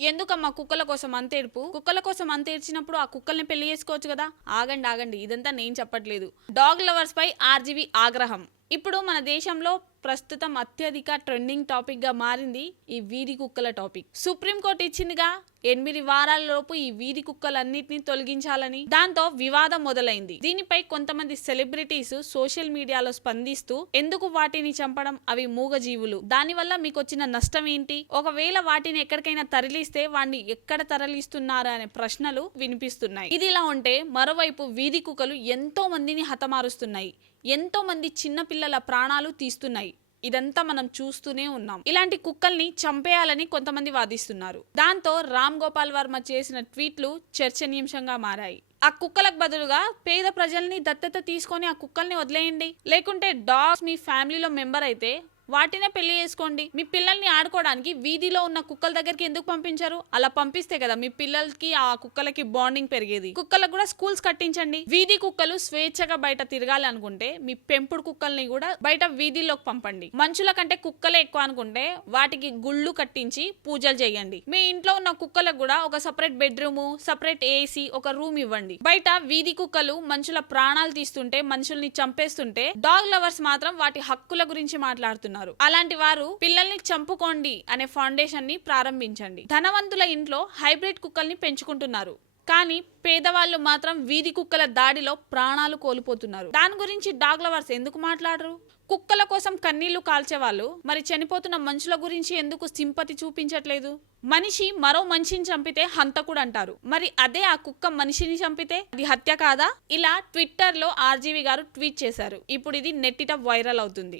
ఎందుకమ్మా కుక్కల కోసం అంత ఏడుపు? కుక్కల కోసం అంత ఏడ్చినప్పుడు ఆ కుక్కల్ని పెళ్లి చేసుకోవచ్చు కదా. ఆగండి ఆగండి, ఇదంతా నేను చెప్పట్లేదు. డాగ్ లవర్స్ పై ఆర్జీవి ఆగ్రహం. ఇప్పుడు మన దేశంలో ప్రస్తుతం అత్యధిక ట్రెండింగ్ టాపిక్ గా మారింది ఈ వీధి కుక్కల టాపిక్. సుప్రీంకోర్టు ఇచ్చిందిగా 8 వారాల లోపు ఈ వీధి కుక్కలన్నిటిని తొలగించాలని. దాంతో వివాదం మొదలైంది. దీనిపై కొంతమంది సెలబ్రిటీస్ సోషల్ మీడియాలో స్పందిస్తూ, ఎందుకు వాటిని చంపడం, అవి మూగజీవులు, దానివల్ల మీకు వచ్చిన నష్టం ఏంటి, ఒకవేళ వాటిని ఎక్కడికైనా తరలిస్తే వాటిని ఎక్కడ తరలిస్తున్నారు అనే ప్రశ్నలు వినిపిస్తున్నాయి. ఇది ఇలా ఉంటే మరోవైపు వీధి కుక్కలు ఎంతో మందిని హతమారుస్తున్నాయి, ఎంతో మంది చిన్న పిల్లల ప్రాణాలు తీస్తున్నాయి. ఇదంతా మనం చూస్తూనే ఉన్నాం. ఇలాంటి కుక్కల్ని చంపేయాలని కొంతమంది వాదిస్తున్నారు. దాంతో రామ్ గోపాల్ వర్మ చేసిన ట్వీట్లు చర్చనీయాంశంగా మారాయి. ఆ కుక్కలకు బదులుగా పేద ప్రజల్ని దత్తత తీసుకొని ఆ కుక్కల్ని వదిలేయండి, లేకుంటే డాగ్స్ మీ ఫ్యామిలీలో మెంబర్ అయితే వాటినే పెళ్లి చేసుకోండి. మీ పిల్లల్ని ఆడుకోవడానికి వీధిలో ఉన్న కుక్కల దగ్గరికి ఎందుకు పంపించారు? అలా పంపిస్తే కదా మీ పిల్లలకి ఆ కుక్కలకి బాండింగ్ పెరిగేది. కుక్కలకు కూడా స్కూల్స్ కట్టించండి. వీధి కుక్కలు స్వేచ్ఛగా బయట తిరగాలి అనుకుంటే మీ పెంపుడు కుక్కల్ని కూడా బయట వీధిలోకి పంపండి. మనుషుల కంటే కుక్కలే ఎక్కువ అనుకుంటే వాటికి గుళ్ళు కట్టించి పూజలు చేయండి. మీ ఇంట్లో ఉన్న కుక్కలకు కూడా ఒక సపరేట్ బెడ్రూమ్, సపరేట్ ఏసీ, ఒక రూమ్ ఇవ్వండి. బయట వీధి కుక్కలు మనుషుల ప్రాణాలు తీస్తుంటే, మనుషుల్ని చంపేస్తుంటే డాగ్ లవర్స్ మాత్రం వాటి హక్కుల గురించి మాట్లాడుతున్నారు. అలాంటి వారు పిల్లల్ని చంపుకోండి అనే ఫౌండేషన్ ని ప్రారంభించండి. ధనవంతుల ఇంట్లో హైబ్రిడ్ కుక్కల్ని పెంచుకుంటున్నారు, కానీ పేదవాళ్ళు మాత్రం వీధి కుక్కల దాడిలో ప్రాణాలు కోల్పోతున్నారు. దాని గురించి డాగ్ లవర్స్ ఎందుకు మాట్లాడరు? కుక్కల కోసం కన్నీళ్లు కాల్చేవాళ్ళు మరి చనిపోతున్న మనుషుల గురించి ఎందుకు సింపతి చూపించట్లేదు? మనిషి మరో మనిషిని చంపితే హంతకుడు అంటారు, మరి అదే ఆ కుక్క మనిషిని చంపితే అది హత్య కాదా? ఇలా ట్విట్టర్ లో ఆర్జీవి గారు ట్వీట్ చేశారు. ఇప్పుడు ఇది నెట్టిట వైరల్ అవుతుంది.